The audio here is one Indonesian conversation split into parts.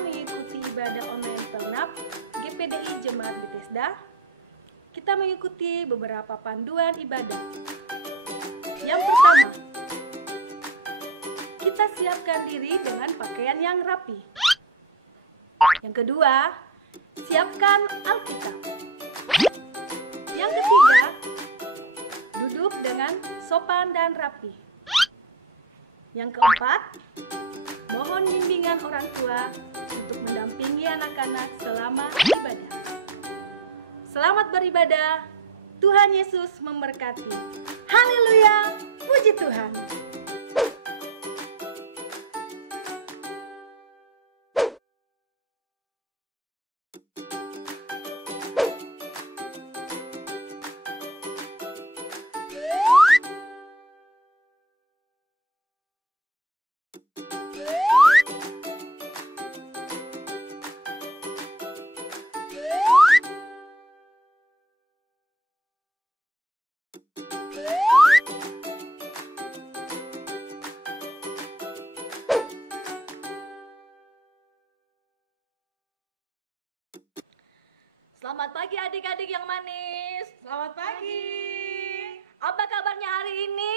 mengikuti ibadah online Pernap GPDI Jemaat Bethesda. Kita mengikuti beberapa panduan ibadah. Yang pertama, kita siapkan diri dengan pakaian yang rapi. Yang kedua, siapkan Alkitab. Yang ketiga, duduk dengan sopan dan rapi. Yang keempat, mohon bimbingan orang tua untuk mendampingi anak-anak selama ibadah. Selamat beribadah, Tuhan Yesus memberkati. Haleluya, puji Tuhan. Selamat pagi adik-adik yang manis. Selamat pagi. Apa kabarnya hari ini?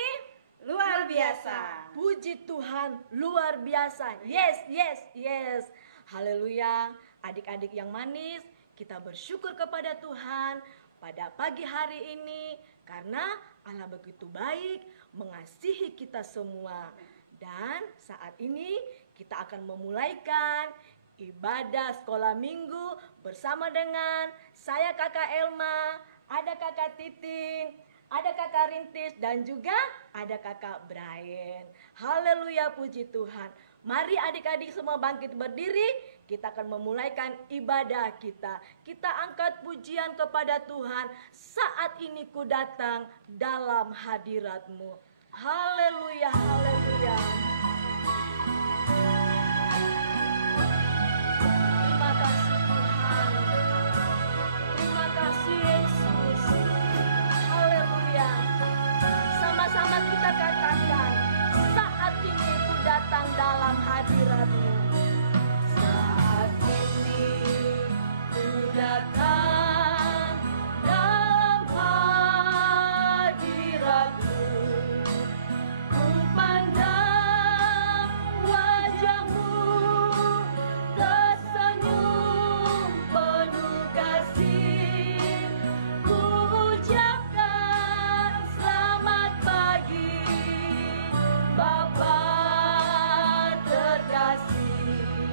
Luar biasa. Puji Tuhan, luar biasa. Yes. Haleluya. Adik-adik yang manis, kita bersyukur kepada Tuhan pada pagi hari ini karena Allah begitu baik mengasihi kita semua. Dan saat ini kita akan memulaikan ibadah sekolah minggu bersama dengan saya Kakak Elma, ada Kakak Titin, ada Kakak Rintis, dan juga ada Kakak Brian. Haleluya, puji Tuhan. Mari adik-adik semua bangkit berdiri, kita akan memulaikan ibadah kita. Kita angkat pujian kepada Tuhan, saat ini ku datang dalam hadirat-Mu. Haleluya, haleluya. Sama kita katakan, saat ini ku datang dalam hadirat-Mu. Saat ini ku datang dalam hadirat-Mu. Ku pandang wajah-Mu, tersenyum penuh kasih. Ku ucapkan selamat pagi, Bapa terkasih.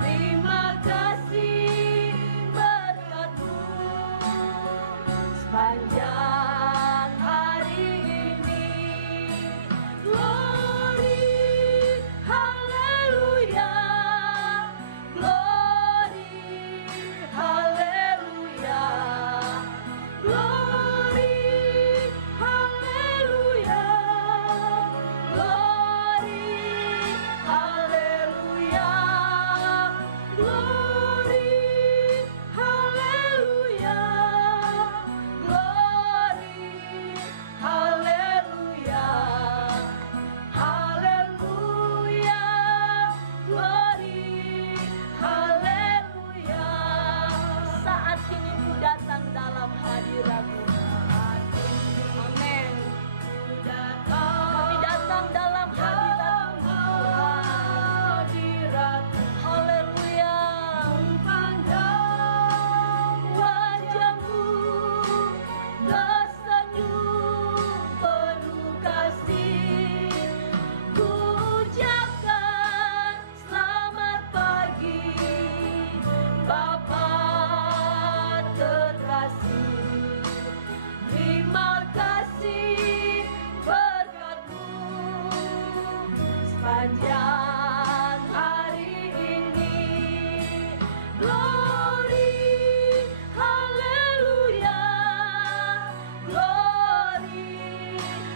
Terima kasih berkat-Mu sepanjang hari ini. Glory, haleluya. Glory, haleluya. Glory, haleluya. Glory, haleluya. Glory, haleluya. Glory, haleluya. Haleluya. Glory, haleluya. Saat ini ku datang dalam hadirat-Mu. Amin. Kami datang dalam hadirat-Mu, Tuhan. Haleluya. Pandang wajah-Mu, tersenyum penuh kasih. Ku ucapkan selamat pagi, Bapa terkasih. Terima kasih berkat-Mu sepanjang hari ini. Glory, haleluya. Glory,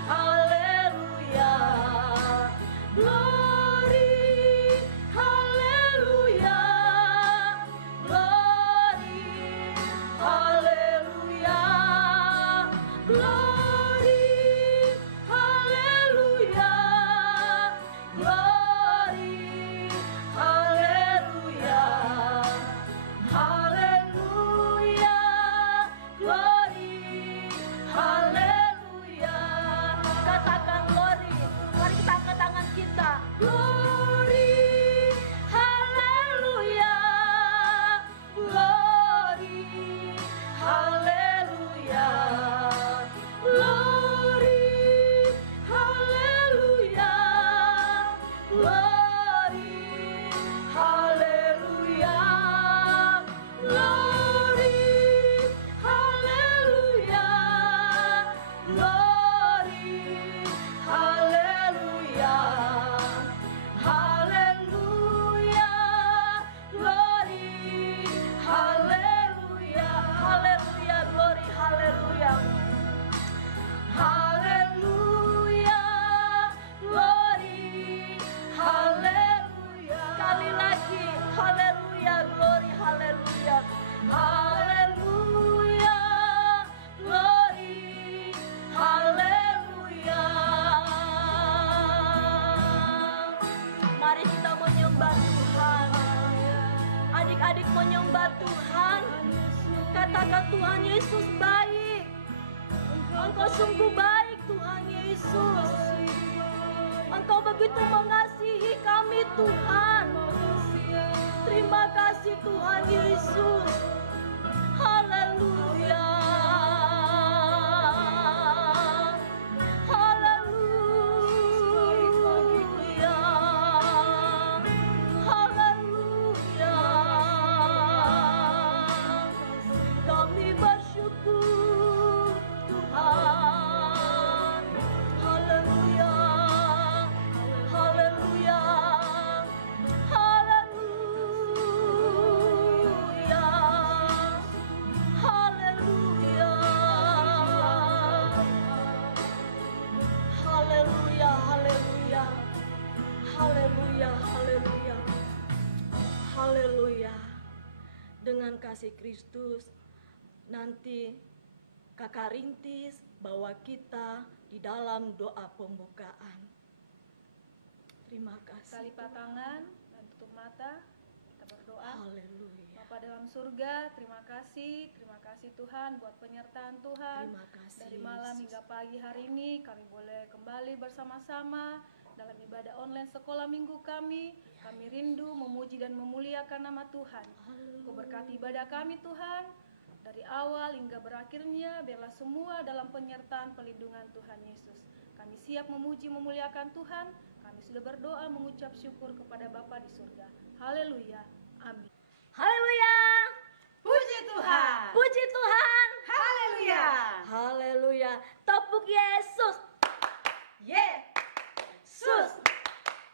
haleluya. Glory, haleluya. Glory, haleluya. Glory, haleluya. Glory, glory, hallelujah, glory, hallelujah, glory, hallelujah, hallelujah, glory, hallelujah, hallelujah, glory, hallelujah. Haleluya, glory, haleluya. Sekali lagi, haleluya, glory, haleluya. Haleluya, glory, haleluya. Mari kita menyembah Tuhan. Adik-adik menyembah Tuhan. Katakan Tuhan Yesus baik. Engkau sungguh baik Tuhan Yesus. Engkau begitu mengasihi kami Tuhan. Terima kasih Tuhan Yesus. Haleluya. Haleluya. Haleluya. Kami bersyukur Tuhan. Haleluya. Haleluya. Haleluya. Haleluya. Haleluya. Haleluya. Haleluya. Haleluya. Haleluya. Dengan kasih Kristus nanti Kakak rintis bawa kita di dalam doa pembukaan. Terima kasih. Lipat tangan dan tutup mata. Kita berdoa. Haleluya. Bapa dalam surga, terima kasih Tuhan buat penyertaan Tuhan. Terima kasih. Dari malam Yesus. hingga pagi hari ini kami boleh kembali bersama-sama dalam ibadah online sekolah minggu kami. Kami rindu memuji dan memuliakan nama Tuhan. Kau berkati ibadah kami Tuhan. Dari awal hingga berakhirnya, biarlah semua dalam penyertaan pelindungan Tuhan Yesus. Kami siap memuji memuliakan Tuhan. Kami sudah berdoa mengucap syukur kepada Bapa di surga. Haleluya. Amin. Haleluya. Puji Tuhan. Puji Tuhan. Haleluya. Haleluya. Tepuk Yesus. Yesus.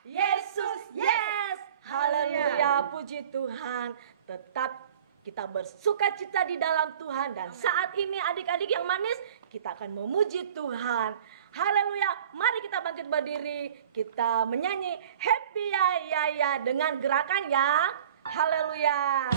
Yesus. Yes. Haleluya. Puji Tuhan. Tetap kita bersuka cita di dalam Tuhan. Dan saat ini adik-adik yang manis, kita akan memuji Tuhan. Haleluya. Mari kita bangkit berdiri. Kita menyanyi Happy Ya Ya Ya dengan gerakan ya. Haleluya.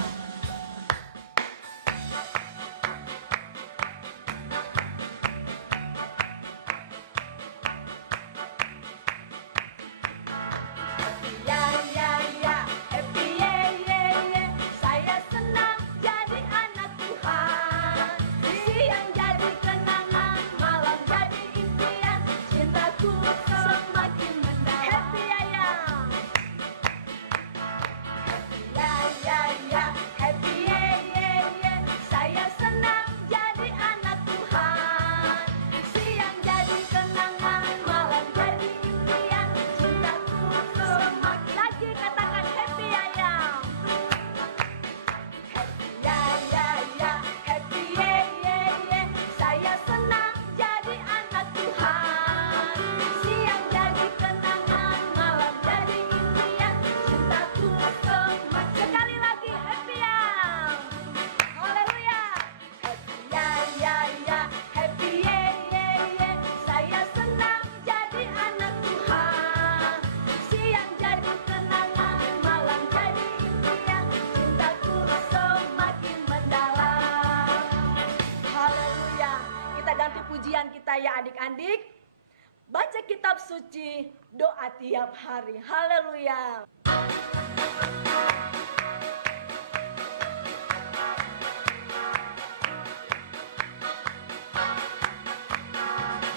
Ya ya ya, happy ye ye ye. Saya senang jadi anak Tuhan. Siang jadi kenangan, malam jadi impian. Cintaku semakin mendalam. Happy ya ya. Ya ya ya, happy ye ye ye. Saya senang jadi anak Tuhan. Siang jadi kenangan, malam jadi impian. Cintaku semakin. Lagi katakan happy ya ya. Happy ya ya ya, happy ye ye ye. Saya senang jadi anak Tuhan. Siang jadi kenangan, malam jadi impian. Cintaku semakin. Sekali lagi happy ya. Haleluya. Happy ya ya ya, happy ye ye ye. Saya senang jadi anak Tuhan. Siang jadi kenangan, malam jadi impian. Cintaku semakin mendalam. Haleluya. Kita ganti pujian kita ya adik-adik. Baca kitab suci, doa tiap hari. Haleluya.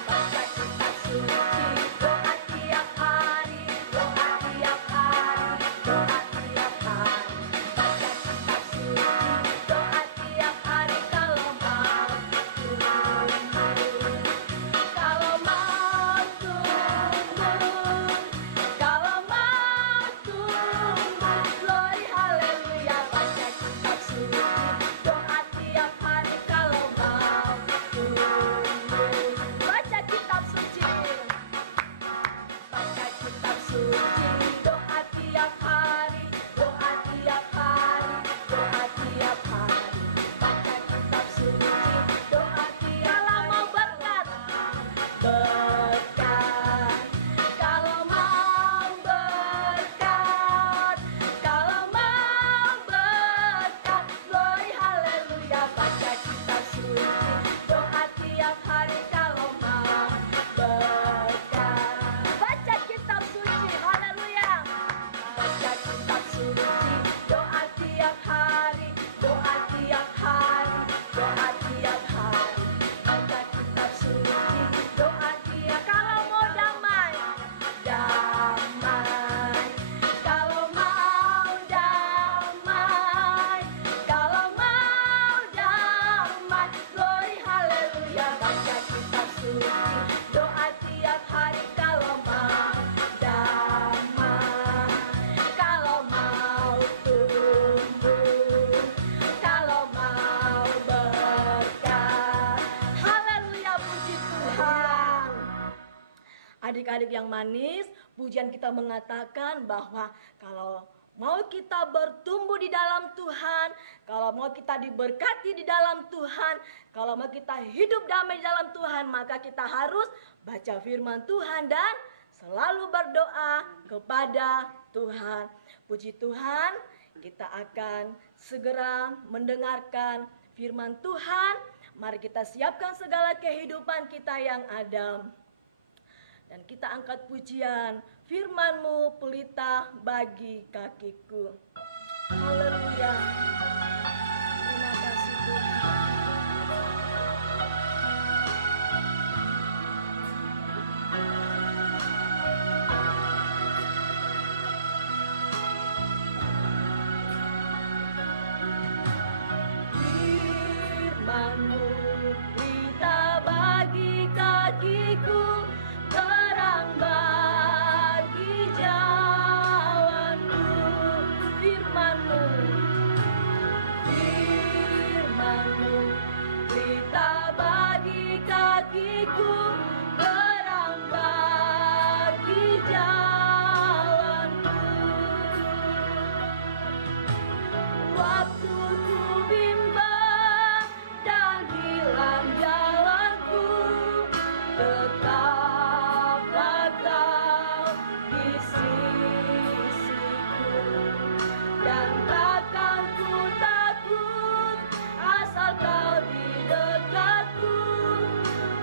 Baca kitab suci, doa tiap hari, doa tiap hari, doa tiap hari. Baca kitab suci, doa tiap hari kalau mau turun, kalau mau turun, kalau mau Adik-adik yang manis, pujian kita mengatakan bahwa kalau mau kita bertumbuh di dalam Tuhan, kalau mau kita diberkati di dalam Tuhan, kalau mau kita hidup damai di dalam Tuhan, maka kita harus baca firman Tuhan dan selalu berdoa kepada Tuhan. Puji Tuhan, kita akan segera mendengarkan firman Tuhan. Mari kita siapkan segala kehidupan kita yang ada. Dan kita angkat pujian, firman-Mu pelita bagi kakiku. Haleluya. Terima kasih Tuhan. Firman-Mu pelita bagi kakiku, terang bagi jalanku. Firman-Mu pelita bagi kakiku, terang bagi jalanku. Waktu ku bimbang dan hilang jalanku, tetaplah Kau di sisiku. Dan takkan ku takut, asal Kau di dekatku,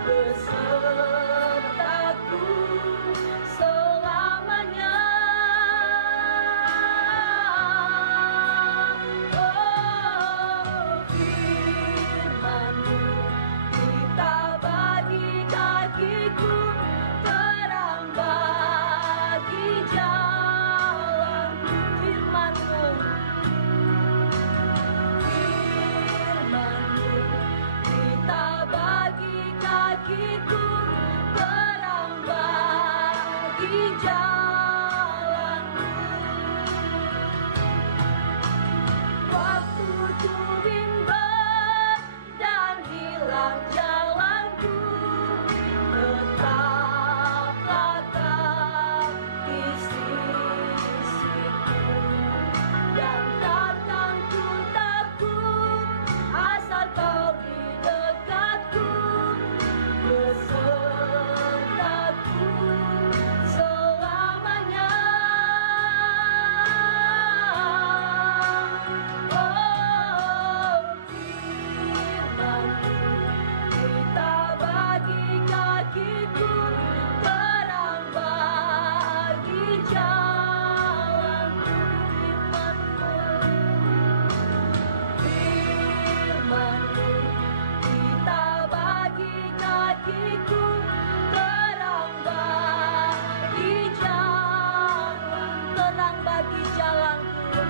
besertaku selamanya. Oh, firman-Mu pelita bagi kakiku, terang bagi jalanku. Firman-Mu pelita bagi kakiku, terang bagi jalanku. Waktu ku bimbang dan hilang jalanku, tetaplah Kau di sisiku. Dan takkan ku takut, asal Kau di dekatku, besertaku selamanya. Oh, firman-Mu pelita bagi kakiku, terang bagi jalanku. Firman-Mu pelita bagi kakiku, terang bagi jalan, terang bagi jalanku,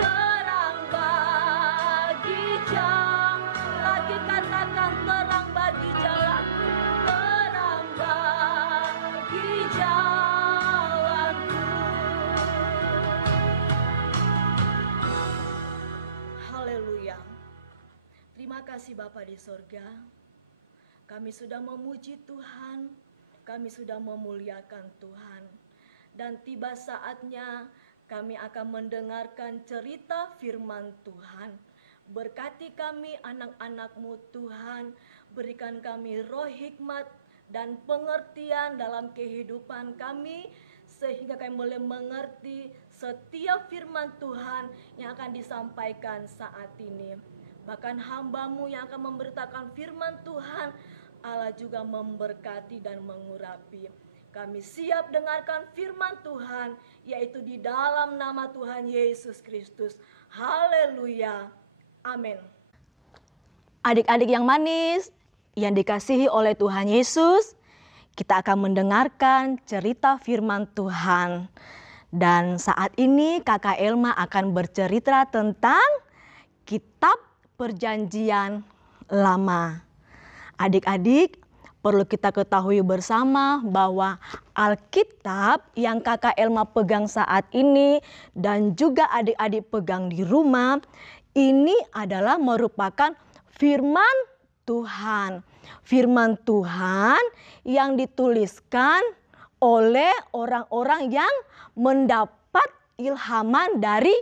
terang bagi jalan. Lagi katakan terang bagi jalan, terang bagi jalanku. Haleluya. Terima kasih Bapa di sorga. Kami sudah memuji Tuhan, kami sudah memuliakan Tuhan. Dan tiba saatnya kami akan mendengarkan cerita firman Tuhan. Berkati kami anak-anak-Mu Tuhan, berikan kami roh hikmat dan pengertian dalam kehidupan kami, sehingga kami boleh mengerti setiap firman Tuhan yang akan disampaikan saat ini. Bahkan hamba-Mu yang akan memberitakan firman Tuhan, Allah juga memberkati dan mengurapi. Kami siap dengarkan firman Tuhan, yaitu di dalam nama Tuhan Yesus Kristus. Haleluya. Amin. Adik-adik yang manis, yang dikasihi oleh Tuhan Yesus, kita akan mendengarkan cerita firman Tuhan. Dan saat ini Kakak Elma akan bercerita tentang kitab Perjanjian Lama. Adik-adik, perlu kita ketahui bersama bahwa Alkitab yang Kakak Elma pegang saat ini dan juga adik-adik pegang di rumah, ini adalah merupakan firman Tuhan. Firman Tuhan yang dituliskan oleh orang-orang yang mendapat ilhaman dari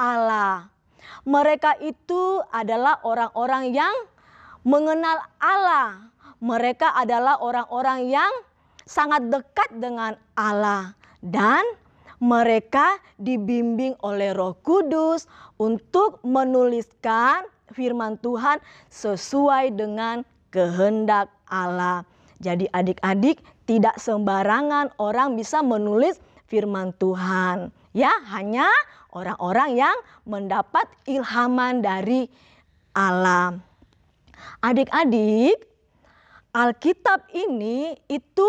Allah. Mereka itu adalah orang-orang yang mengenal Allah. Mereka adalah orang-orang yang sangat dekat dengan Allah. Dan mereka dibimbing oleh Roh Kudus untuk menuliskan firman Tuhan sesuai dengan kehendak Allah. Jadi adik-adik, tidak sembarangan orang bisa menulis firman Tuhan. Ya, hanya orang-orang yang mendapat ilhaman dari Allah. Adik-adik, Alkitab ini itu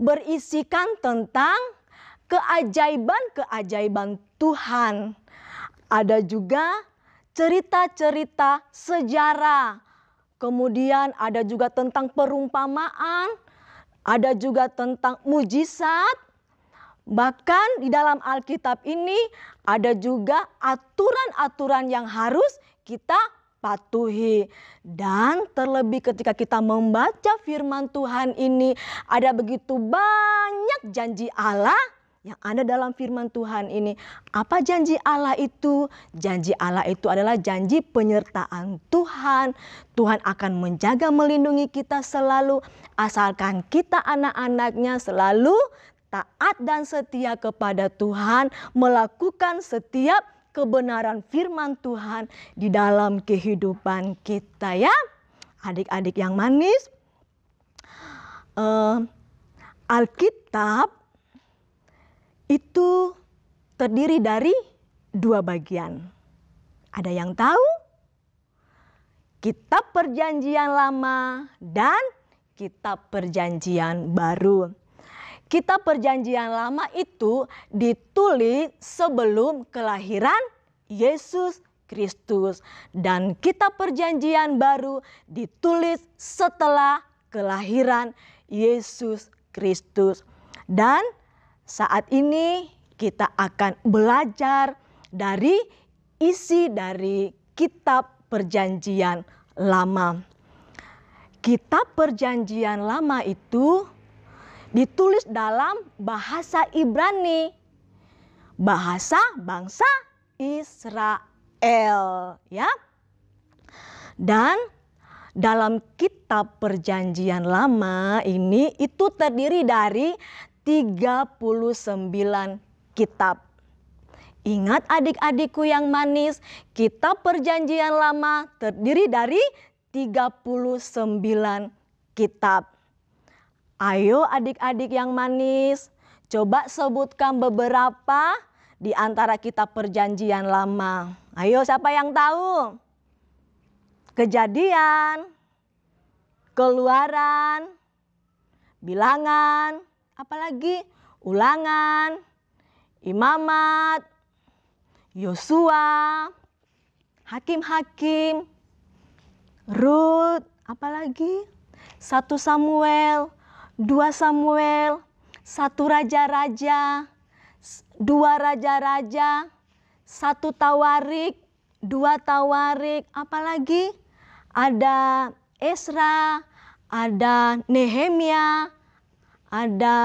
berisikan tentang keajaiban-keajaiban Tuhan. Ada juga cerita-cerita sejarah. Kemudian ada juga tentang perumpamaan, ada juga tentang mujizat. Bahkan di dalam Alkitab ini ada juga aturan-aturan yang harus kita patuhi. Dan terlebih ketika kita membaca firman Tuhan ini, ada begitu banyak janji Allah yang ada dalam firman Tuhan ini. Apa janji Allah itu? Janji Allah itu adalah janji penyertaan Tuhan. Tuhan akan menjaga melindungi kita selalu, asalkan kita anak-anaknya selalu taat dan setia kepada Tuhan, melakukan setiap kebenaran firman Tuhan di dalam kehidupan kita, ya. Adik-adik yang manis, Alkitab itu terdiri dari 2 bagian. Ada yang tahu? Kitab Perjanjian Lama dan Kitab Perjanjian Baru. Kitab Perjanjian Lama itu ditulis sebelum kelahiran Yesus Kristus. Dan Kitab Perjanjian Baru ditulis setelah kelahiran Yesus Kristus. Dan saat ini kita akan belajar dari isi dari Kitab Perjanjian Lama. Kitab Perjanjian Lama itu ditulis dalam bahasa Ibrani, bahasa bangsa Israel, ya. Dan dalam Kitab Perjanjian Lama ini itu terdiri dari 39 kitab. Ingat adik-adikku yang manis, Kitab Perjanjian Lama terdiri dari 39 kitab. Ayo adik-adik yang manis, coba sebutkan beberapa di antara Kitab Perjanjian Lama. Ayo, siapa yang tahu? Kejadian, Keluaran, Bilangan, apalagi Ulangan, Imamat, Yosua, Hakim-hakim, Rut, apalagi 1 Samuel, 2 Samuel, 1 Raja-Raja, 2 Raja-Raja, 1 Tawarik, 2 Tawarik, apalagi ada Esra, ada Nehemia, ada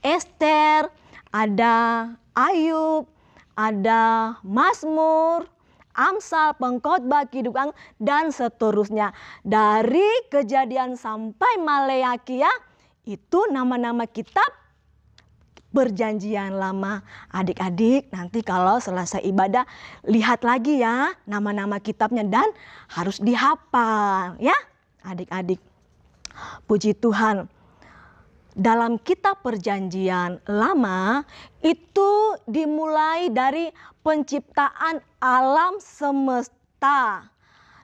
Ester, ada Ayub, ada Mazmur, Amsal, Pengkhotbah, Kidung, dan seterusnya. Dari Kejadian sampai Maleakhi, ya, itu nama-nama kitab Perjanjian Lama. Adik-adik nanti kalau selesai ibadah lihat lagi ya nama-nama kitabnya dan harus dihafal, ya adik-adik. Puji Tuhan. Dalam Kitab Perjanjian Lama itu dimulai dari penciptaan alam semesta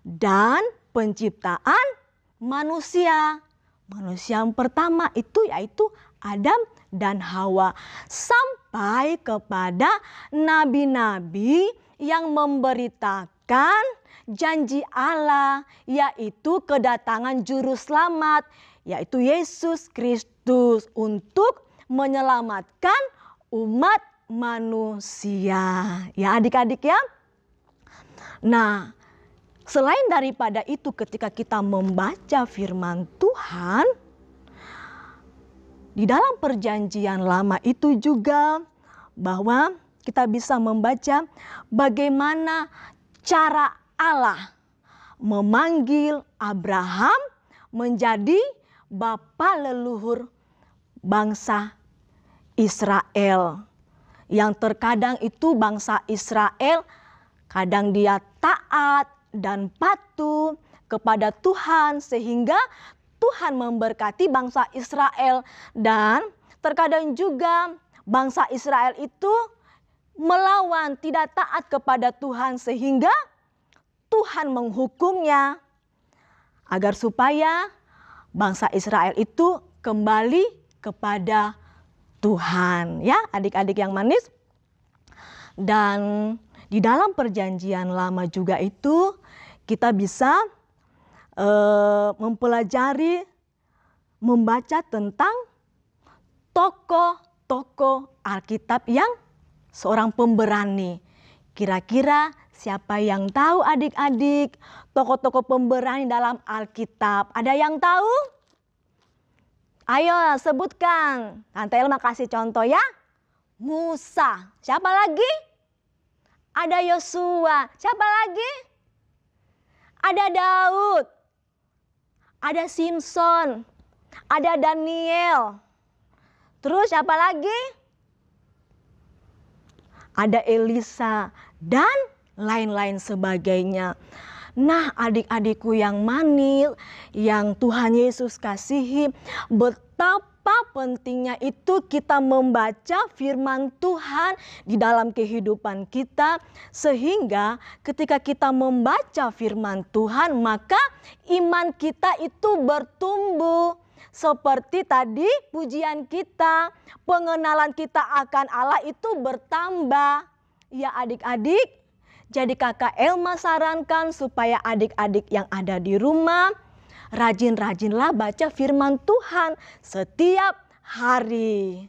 dan penciptaan manusia. Manusia yang pertama itu yaitu Adam dan Hawa, sampai kepada nabi-nabi yang memberitakan janji Allah, yaitu kedatangan juru selamat, yaitu Yesus Kristus untuk menyelamatkan umat manusia. Ya adik-adik ya. Nah, selain daripada itu ketika kita membaca firman Tuhan, di dalam perjanjian lama itu juga bahwa kita bisa membaca bagaimana cara Allah memanggil Abraham menjadi bapa leluhur bangsa Israel. Yang terkadang itu bangsa Israel kadang dia taat dan patuh kepada Tuhan sehingga Tuhan memberkati bangsa Israel, dan terkadang juga bangsa Israel itu melawan, tidak taat kepada Tuhan sehingga Tuhan menghukumnya agar supaya bangsa Israel itu kembali kepada Tuhan. Ya, adik-adik yang manis. Dan di dalam perjanjian lama juga itu kita bisa mempelajari, membaca tentang tokoh-tokoh Alkitab yang seorang pemberani. Kira-kira siapa yang tahu adik-adik tokoh-tokoh pemberani dalam Alkitab? Ada yang tahu? Ayo sebutkan. Tante Elma kasih contoh ya. Musa. Siapa lagi? Ada Yosua. Siapa lagi? Ada Daud. Ada Simpson. Ada Daniel. Terus siapa lagi? Ada Elisa dan lain-lain sebagainya. Nah, adik-adikku yang manis, yang Tuhan Yesus kasihi, betapa pentingnya itu kita membaca firman Tuhan di dalam kehidupan kita, sehingga ketika kita membaca firman Tuhan maka iman kita itu bertumbuh. Seperti tadi pujian kita, pengenalan kita akan Allah itu bertambah. Ya adik-adik, jadi kakak Elma sarankan supaya adik-adik yang ada di rumah rajin-rajinlah baca firman Tuhan setiap hari.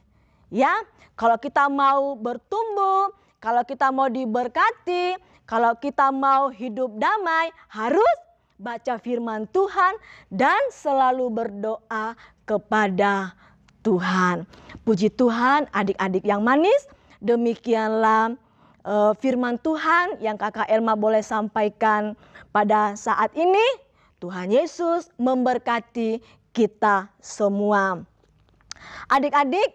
Ya, kalau kita mau bertumbuh, kalau kita mau diberkati, kalau kita mau hidup damai, harus baca firman Tuhan dan selalu berdoa kepada Tuhan. Puji Tuhan, adik-adik yang manis, demikianlah firman Tuhan yang kakak Elma boleh sampaikan pada saat ini. Tuhan Yesus memberkati kita semua. Adik-adik,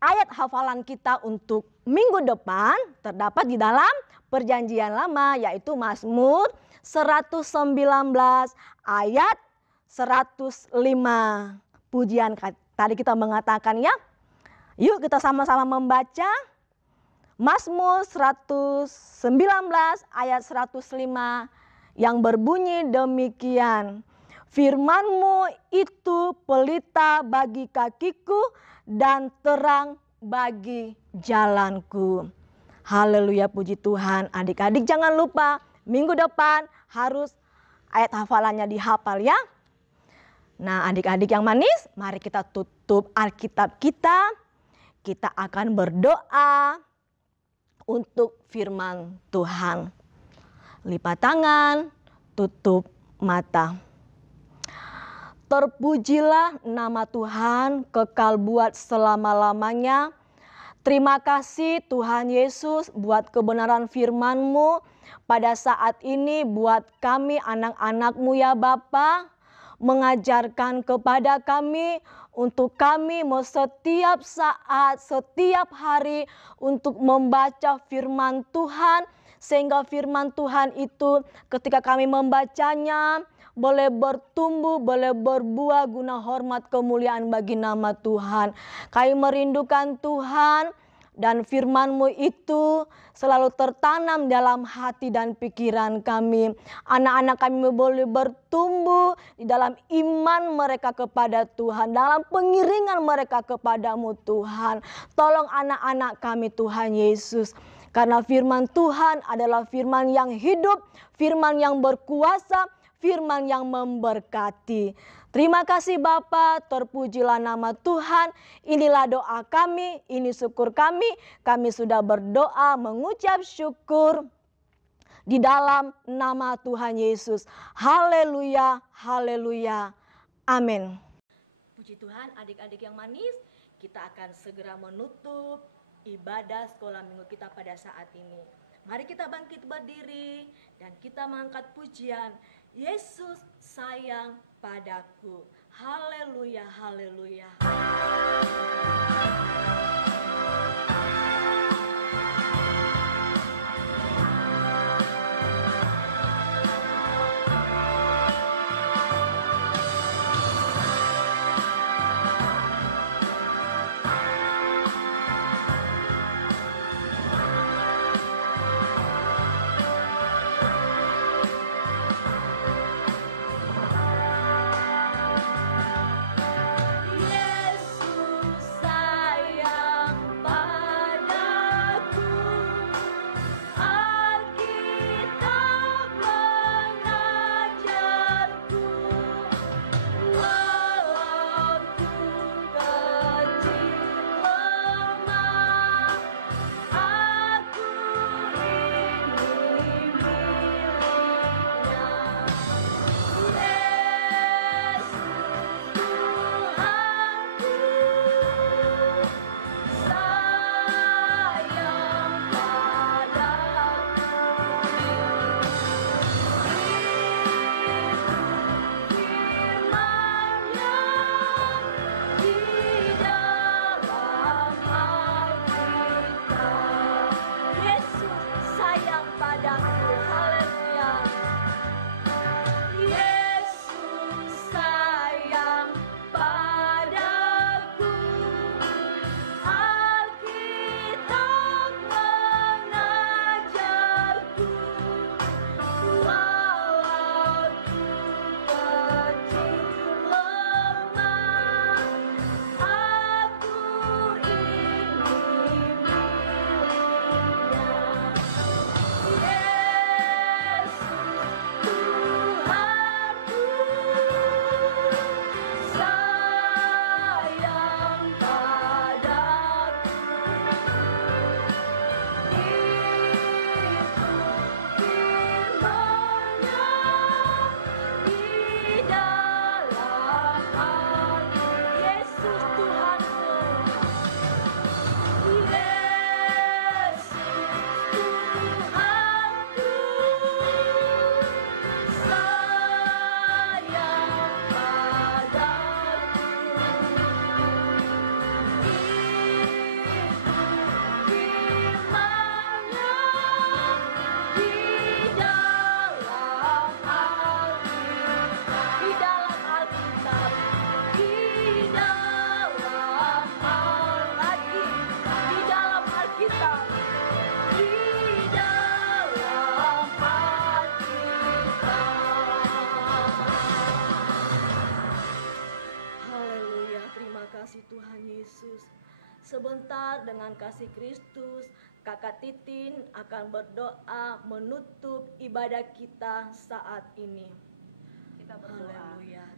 ayat hafalan kita untuk minggu depan terdapat di dalam perjanjian lama, yaitu Mazmur 119 ayat 105. Pujian tadi kita mengatakan ya. Yuk kita sama-sama membaca Mazmur 119 ayat 105 yang berbunyi demikian. Firman-Mu itu pelita bagi kakiku dan terang bagi jalanku. Haleluya, puji Tuhan. Adik-adik jangan lupa minggu depan harus ayat hafalannya dihafal ya. Nah adik-adik yang manis, mari kita tutup Alkitab kita. Kita akan berdoa untuk firman Tuhan. Lipat tangan, tutup mata. Terpujilah nama Tuhan kekal buat selama-lamanya. Terima kasih Tuhan Yesus buat kebenaran firman-Mu pada saat ini buat kami anak-anak-Mu ya Bapa. Mengajarkan kepada kami untuk kami mau setiap saat, setiap hari untuk membaca firman Tuhan. Sehingga firman Tuhan itu ketika kami membacanya boleh bertumbuh, boleh berbuah guna hormat kemuliaan bagi nama Tuhan. Kami merindukan Tuhan dan firman-Mu itu selalu tertanam dalam hati dan pikiran kami. Anak-anak kami boleh bertumbuh di dalam iman mereka kepada Tuhan, dalam pengiringan mereka kepadamu Tuhan. Tolong anak-anak kami Tuhan Yesus. Karena firman Tuhan adalah firman yang hidup, firman yang berkuasa, firman yang memberkati. Terima kasih Bapa, terpujilah nama Tuhan. Inilah doa kami, ini syukur kami. Kami sudah berdoa mengucap syukur di dalam nama Tuhan Yesus. Haleluya, haleluya. Amin. Puji Tuhan, adik-adik yang manis, kita akan segera menutup ibadah sekolah minggu kita pada saat ini. Mari kita bangkit berdiri dan kita mengangkat pujian, Yesus sayang padaku. Haleluya, haleluya. Sebentar dengan kasih Kristus, Kakak Titin akan berdoa menutup ibadah kita saat ini. Kita berdoa. Haleluya.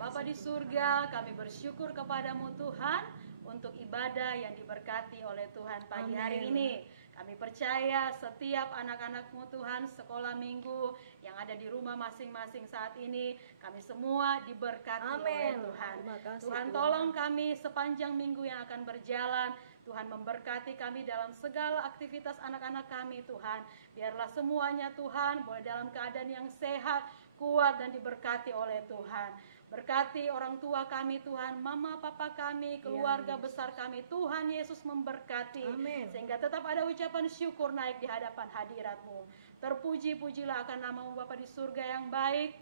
Bapa di surga, kami bersyukur kepadamu Tuhan untuk ibadah yang diberkati oleh Tuhan pagi hari ini. Kami percaya setiap anak-anak-Mu Tuhan sekolah minggu yang ada di rumah masing-masing saat ini, kami semua diberkati oleh Tuhan. Tuhan tolong kami sepanjang minggu yang akan berjalan. Tuhan memberkati kami dalam segala aktivitas anak-anak kami Tuhan. Biarlah semuanya Tuhan boleh dalam keadaan yang sehat, kuat dan diberkati oleh Tuhan. Berkati orang tua kami Tuhan, mama papa kami, keluarga besar kami, Tuhan Yesus memberkati. Sehingga tetap ada ucapan syukur naik di hadapan hadirat-Mu. Terpuji-pujilah akan nama-Mu Bapa di surga yang baik.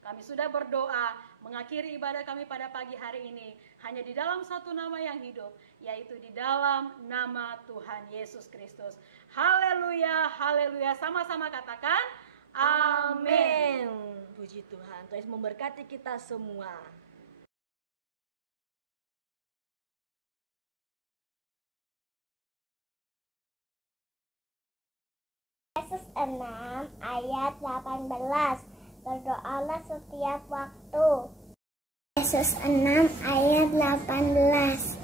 Kami sudah berdoa mengakhiri ibadah kami pada pagi hari ini hanya di dalam satu nama yang hidup, yaitu di dalam nama Tuhan Yesus Kristus. Haleluya, haleluya. Sama-sama katakan amin. Puji Tuhan, Tuhan memberkati kita semua. Yesus 6 ayat 18. Berdoalah setiap waktu. Yesus 6 ayat 18.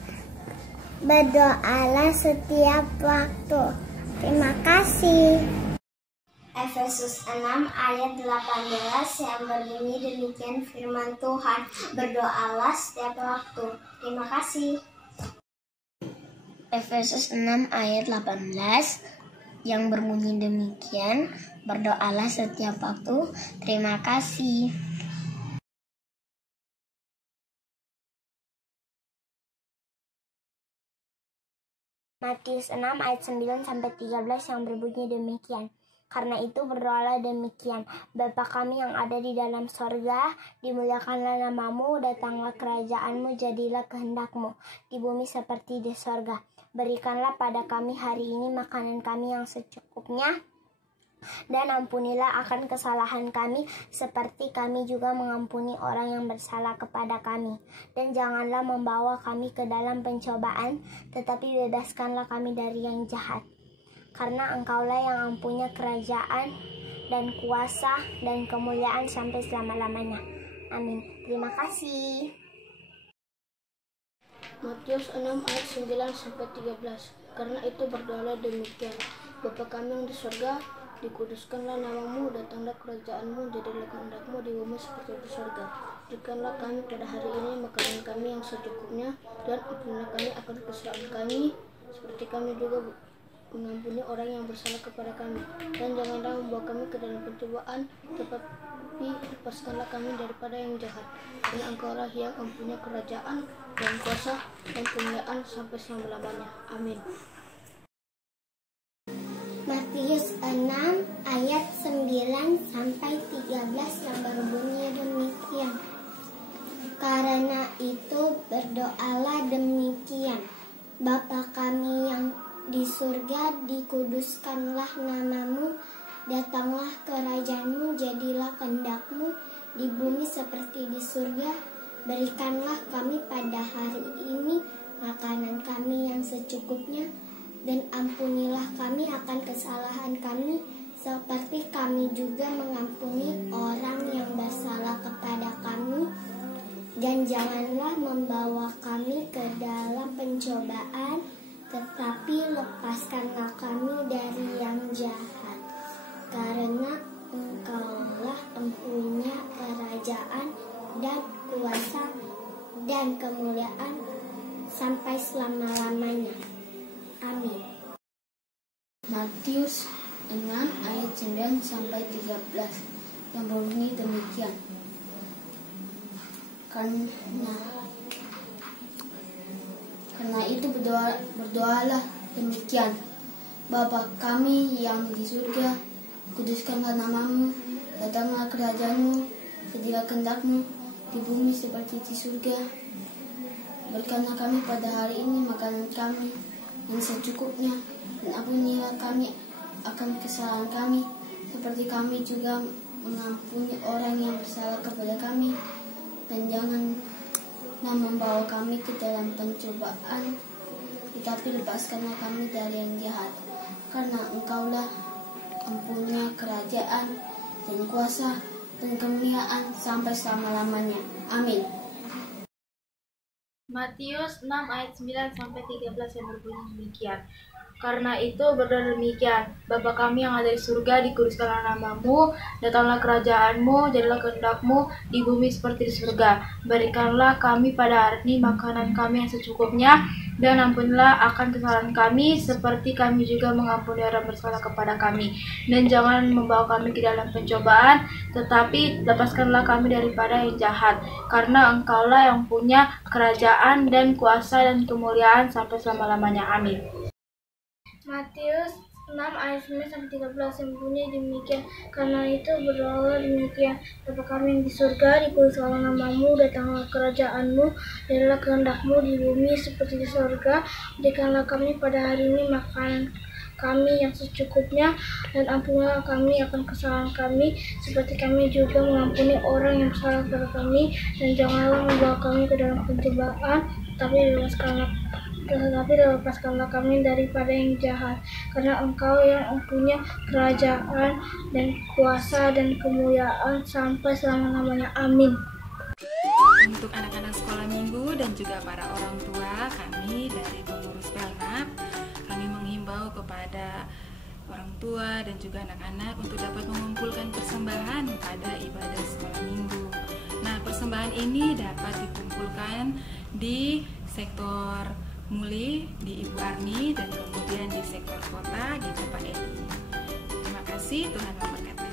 Berdoalah setiap waktu. Terima kasih. Efesus 6 ayat 18 yang berbunyi demikian firman Tuhan, berdoalah setiap waktu. Terima kasih. Efesus 6 ayat 18 yang berbunyi demikian, berdoalah setiap waktu. Terima kasih. Matius 6 ayat 9 sampai 13 yang berbunyi demikian. Karena itu berdoalah demikian, Bapa kami yang ada di dalam sorga, dimuliakanlah namamu, datanglah kerajaanmu, jadilah kehendakmu, di bumi seperti di sorga. Berikanlah pada kami hari ini makanan kami yang secukupnya, dan ampunilah akan kesalahan kami, seperti kami juga mengampuni orang yang bersalah kepada kami. Dan janganlah membawa kami ke dalam pencobaan, tetapi bebaskanlah kami dari yang jahat. Karena Engkaulah yang punya kerajaan dan kuasa dan kemuliaan sampai selama-lamanya. Amin. Terima kasih. Matius 6 ayat 9 sampai 13. Karena itu berdoalah demikian, Bapa kami yang di surga, dikuduskanlah namamu, datanglah kerajaanmu, jadilah kehendakmu di bumi seperti di surga. Berikanlah kami pada hari ini makanan kami yang secukupnya, dan ampunilah kami akan kesalahan kami, seperti kami juga mengampuni orang yang bersalah kepada kami. Dan janganlah membawa kami ke dalam pencobaan, tetapi lepaskanlah kami daripada yang jahat. Karena Engkaulah yang mempunyai kerajaan dan kuasa dan kemuliaan sampai selama-lamanya. Amin. Matius 6 ayat 9 sampai 13 yang berbunyi demikian. Karena itu berdoalah demikian, Bapa kami yang di surga, dikuduskanlah namamu, datanglah kerajaanmu, jadilah kehendakmu di bumi seperti di surga. Berikanlah kami pada hari ini makanan kami yang secukupnya, dan ampunilah kami akan kesalahan kami, seperti kami juga mengampuni orang yang bersalah kepada kami. Dan janganlah membawa kami ke dalam pencobaan, tetapi lepaskanlah kami dari yang jahat. Karena Engkaulah empunya kerajaan dan kuasa dan kemuliaan sampai selama-lamanya. Amin. Matius 6 ayat 9 sampai 13 yang berbunyi demikian. Karena itu berdoalah demikian, Bapa kami yang di surga, kuduskanlah namamu, datanglah kerajaanmu, jadilah kehendakmu di bumi seperti di surga. Berikanlah kami pada hari ini makanan kami yang secukupnya, dan ampunilah kami akan kesalahan kami, seperti kami juga mengampuni orang yang bersalah kepada kami. Dan janganlah membawa kami ke dalam pencobaan, tetapi lepaskanlah kami dari yang jahat. Karena Engkaulah mempunyai kerajaan dan kuasa dan kemuliaan sampai selama-lamanya. Amin. Matius 6 ayat 9 sampai 13 yang berbunyi demikian. Karena itu berdoa demikian, Bapa kami yang ada di surga, dikuduskanlah namamu, datanglah kerajaanmu, jadilah kehendakmu di bumi seperti di surga. Berikanlah kami pada hari ini makanan kami yang secukupnya, dan ampunilah akan kesalahan kami, seperti kami juga mengampuni orang bersalah kepada kami. Dan jangan membawa kami ke dalam pencobaan, tetapi lepaskanlah kami daripada yang jahat. Karena Engkaulah yang punya kerajaan dan kuasa dan kemuliaan sampai selama-lamanya. Amin. Matius 6 ayat 9 sampai 13 yang bunyi demikian. Karena itu berdoalah demikian, Bapa kami yang di surga, dikuduskanlah namamu, datanglah kerajaanmu, jadilah kehendakmu di bumi seperti di surga. Berikanlah kami pada hari ini makanan kami yang secukupnya, dan ampunilah kami akan kesalahan kami, seperti kami juga mengampuni orang yang bersalah kepada kami. Dan janganlah membawa kami ke dalam pencobaan, tapi lepaskanlah kami daripada yang jahat. Karena Engkau yang mempunyai kerajaan dan kuasa dan kemuliaan sampai selama-lamanya. Amin. Untuk anak-anak sekolah minggu dan juga para orang tua, kami dari pengurus Pelnap, kami menghimbau kepada orang tua tua dan juga anak-anak untuk dapat mengumpulkan persembahan pada ibadah sekolah minggu. Nah, persembahan ini dapat dikumpulkan di sektor Muli di Ibu Arni dan kemudian di sektor kota di Bapak Edi. Terima kasih, Tuhan memberkati.